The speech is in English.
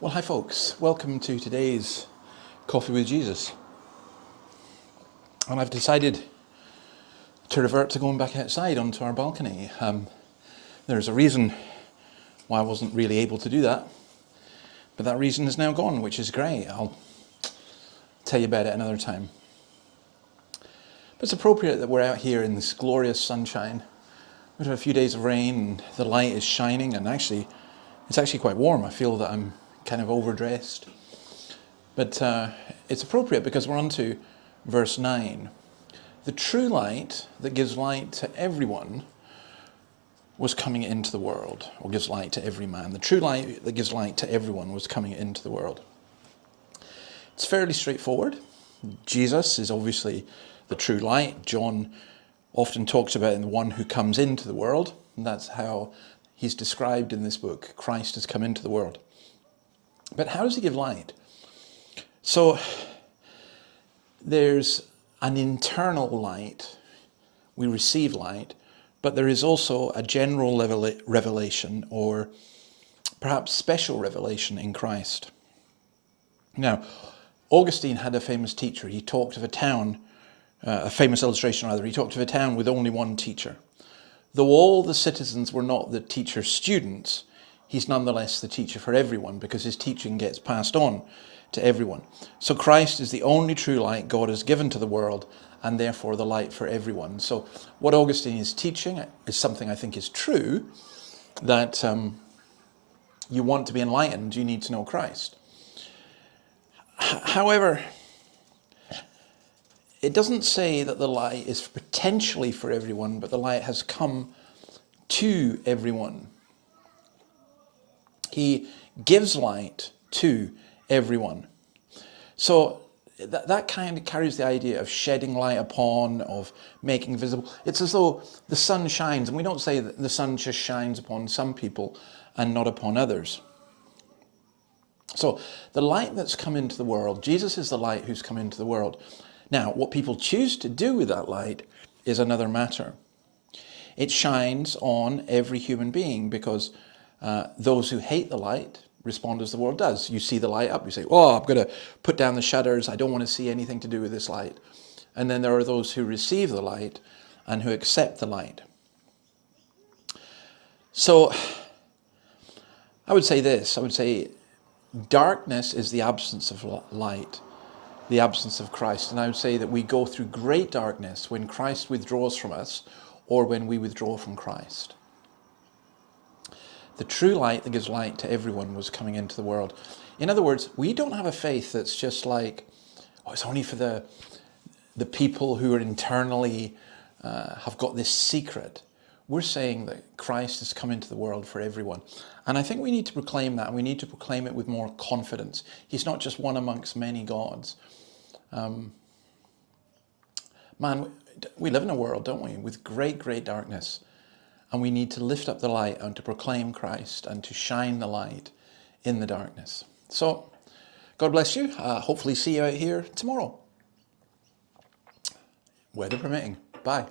Well, hi folks. Welcome to today's Coffee with Jesus. And I've decided to revert to going back outside onto our balcony. There's a reason why I wasn't really able to do that, but that reason is now gone, which is great. I'll tell you about it another time. But it's appropriate that we're out here in this glorious sunshine. We've had a few days of rain and the light is shining, and it's actually quite warm. I feel that I'm kind of overdressed. But it's appropriate because we're on to verse 9. The true light that gives light to everyone was coming into the world, or gives light to every man. The true light that gives light to everyone was coming into the world. It's fairly straightforward. Jesus is obviously the true light. John often talks about the one who comes into the world, and that's how he's described in this book. Christ has come into the world. But how does he give light? So there's an internal light. We receive light, but there is also a general revelation, or perhaps special revelation in Christ. Now, Augustine had a famous teacher. He talked of a famous illustration rather. He talked of a town with only one teacher. Though all the citizens were not the teacher's students, he's nonetheless the teacher for everyone, because his teaching gets passed on to everyone. So Christ is the only true light God has given to the world, and therefore the light for everyone. So what Augustine is teaching is something I think is true, that you want to be enlightened, you need to know Christ. However, it doesn't say that the light is potentially for everyone, but the light has come to everyone. He gives light to everyone. So that kind of carries the idea of shedding light upon, of making visible. It's as though the sun shines, and we don't say that the sun just shines upon some people and not upon others. So the light that's come into the world, Jesus is the light who's come into the world. Now, what people choose to do with that light is another matter. It shines on every human being, because those who hate the light respond as the world does. You see the light up, you say, oh, I'm going to put down the shutters, I don't want to see anything to do with this light. And then there are those who receive the light and who accept the light. So I would say this, darkness is the absence of light, the absence of Christ. And I would say that we go through great darkness when Christ withdraws from us, or when we withdraw from Christ. The true light that gives light to everyone was coming into the world. In other words, we don't have a faith that's just like, oh, it's only for the people who are internally have got this secret. We're saying that Christ has come into the world for everyone. And I think we need to proclaim that, and we need to proclaim it with more confidence. He's not just one amongst many gods. We live in a world, don't we, with great, great darkness. And we need to lift up the light and to proclaim Christ and to shine the light in the darkness. So, God bless you. Hopefully see you out here tomorrow. Weather permitting. Bye.